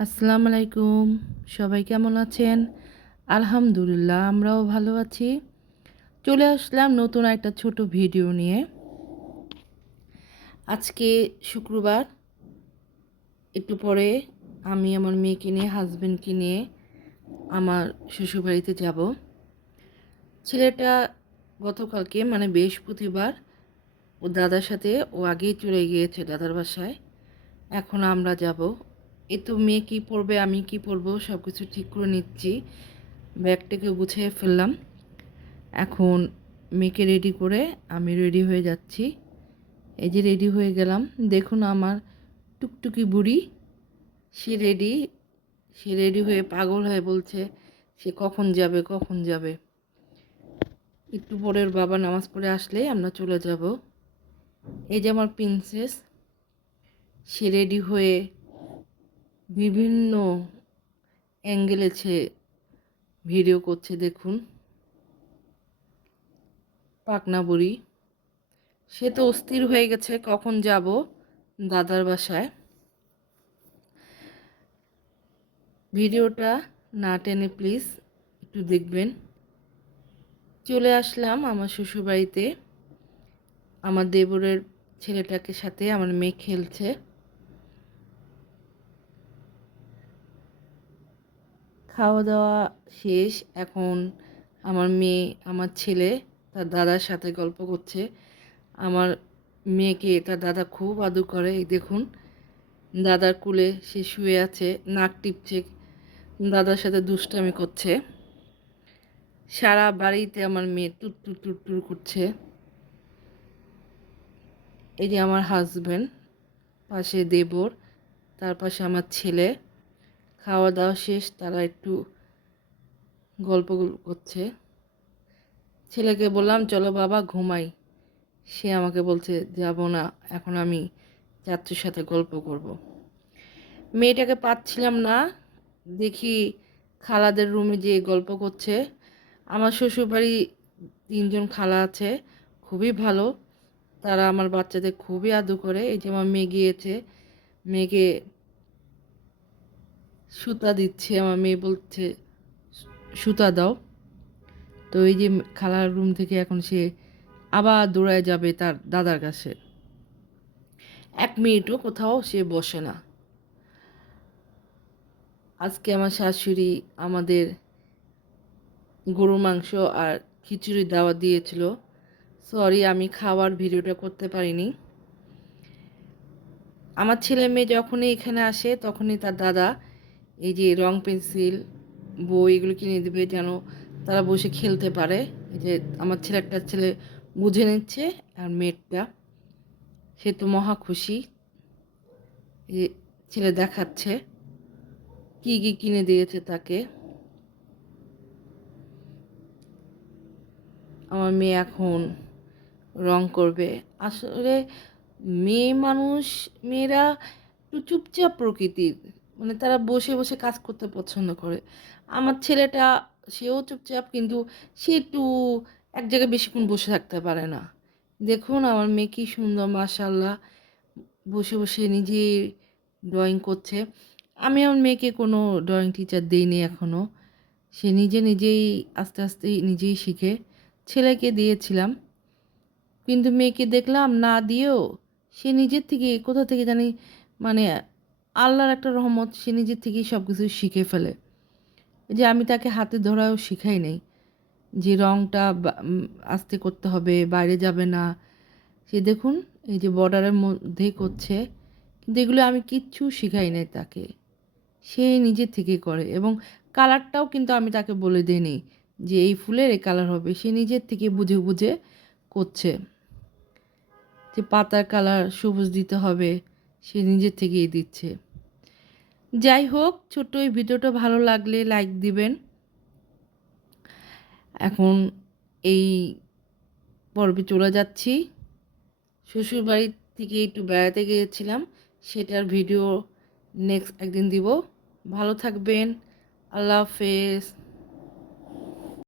আসসালামু আলাইকুম। সবাই কেমন আছেন? আলহামদুলিল্লাহ আমরাও ভালো আছি। চলে আসলাম নতুন একটা ছোট ভিডিও নিয়ে। আজকে শুক্রবার, একটু পরে আমি আমার মেয়েকে নিয়ে, হাজবেন্ডকে নিয়ে আমার শ্বশুরবাড়িতে যাব। ছেলেটা গতকালকে মানে বৃহস্পতিবার ও দাদার সাথে আগেই চলে গিয়েছে দাদার বাসায়। এখন আমরা যাব। এই তো মেয়ে কী পরবে, আমি কী পরবো সব কিছু ঠিক করে নিচ্ছি। ব্যাগটাকে গুছিয়ে ফেললাম। এখন মেয়েকে রেডি করে আমি রেডি হয়ে যাচ্ছি। এই যে রেডি হয়ে গেলাম। দেখুন আমার টুকটুকি বুড়ি, সে রেডি। সে রেডি হয়ে পাগল হয়ে বলছে সে কখন যাবে, কখন যাবে। একটু পরের বাবা নামাজ পড়ে আসলে আমরা চলে যাব। এই যে আমার প্রিন্সেস, সে রেডি হয়ে বিভিন্ন অ্যাঙ্গেলে সে ভিডিও করছে। দেখুন পাকনা বুড়ি, সে তো অস্থির হয়ে গেছে কখন যাব দাদার বাসায়। ভিডিওটা না টেনে প্লিজ একটু দেখবেন। চলে আসলাম আমার শ্বশুরবাড়িতে। আমার দেবরের ছেলেটাকে সাথে আমার মেয়ে খেলছে। খাওয়া দাওয়া শেষ। এখন আমার মেয়ে, আমার ছেলে তার দাদার সাথে গল্প করছে। আমার মেয়েকে তার দাদা খুব আদর করে। এই দেখুন দাদার কোলে সে শুয়ে আছে, নাক টিপছে, দাদার সাথে দুষ্টামি করছে। সারা বাড়িতে আমার মেয়ে টুটটুর টুটটুর করছে। এই যে আমার হাজব্যান্ড, পাশে দেবর, তার পাশে আমার ছেলে। খাওয়া দাওয়া শেষ, তারা একটু গল্প করছে। ছেলেকে বললাম চলো বাবা ঘুমাই, সে আমাকে বলছে যাব না, এখন আমি চাচুর সাথে গল্প করব। মেয়েটাকে পাচ্ছিলাম না, দেখি খালাদের রুমে যেয়ে গল্প করছে। আমার শ্বশুরবাড়ি 3জন খালা আছে, খুবই ভালো। তারা আমার বাচ্চাদের খুবই আদর করে। এই যে আমার মেয়ে গিয়েছে, মেয়েকে সুতা দিচ্ছে। আমার মেয়ে বলছে সুতা দাও। তো এই যে খালার রুম থেকে এখন সে আবার দৌড়ায় যাবে তার দাদার কাছে। 1 মিনিটও কোথাও সে বসে না। আজকে আমার শাশুড়ি আমাদের গরুর মাংস আর খিচুড়ি দাওয়াত দিয়েছিল। সরি, আমি খাওয়ার ভিডিওটা করতে পারিনি। আমার ছেলে মেয়ে যখনই এখানে আসে তখনই তার দাদা এই যে রং পেন্সিল, বই এগুলো কিনে দেবে যেন তারা বসে খেলতে পারে। এই যে আমার ছেলে বুঝে নিচ্ছে, আর মেয়েটা সে তো মহা খুশি। এই ছেলে দেখাচ্ছে কি কি কিনে দিয়েছে তাকে। আমার মেয়ে এখন রং করবে। আসলে মেয়েরা একটু চুপচাপ প্রকৃতির, মানে তারা বসে বসে কাজ করতে পছন্দ করে। আমার ছেলেটা, সেও চুপচাপ, কিন্তু সে একটু এক জায়গায় বেশিক্ষণ বসে থাকতে পারে না। দেখুন আমার মেয়ে কি সুন্দর মাশাআল্লাহ বসে বসে নিজেই ড্রয়িং করছে। আমি আমার মেয়েকে কোনো ড্রয়িং টিচার দিইনি এখনও। সে নিজেই আস্তে আস্তে নিজেই শিখে। ছেলেকে দিয়েছিলাম, কিন্তু মেয়েকে দেখলাম না দিয়েও সে নিজের থেকে কোথা থেকে জানি, মানে আল্লাহর একটা রহমত, সে নিজের থেকেই সব কিছু শিখে ফেলে। যে আমি তাকে হাতে ধরাও শিখাই নাই যে রঙটা আস্তে করতে হবে, বাইরে যাবে না। সে দেখুন এই যে বর্ডারের মধ্যেই করছে, কিন্তু এগুলো আমি কিচ্ছু শিখাই নাই তাকে। সে নিজের থেকেই করে, এবং কালারটাও কিন্তু আমি তাকে বলে দিইনি যে এই ফুলের এই কালার হবে। সে নিজের থেকে বুঝে বুঝে করছে যে পাতার কালার সবুজ দিতে হবে, সে নিজের থেকেই দিচ্ছে। যাই হোক, ছোট্ট এই ভিডিওটা ভালো লাগলে লাইক দিবেন। এখন এই পর্বে চলে যাচ্ছি। শ্বশুরবাড়ি থেকে একটু বেড়াতে গিয়েছিলাম, সেটার ভিডিও নেক্সট একদিন দিব। ভালো থাকবেন। আল্লাহ হাফেজ।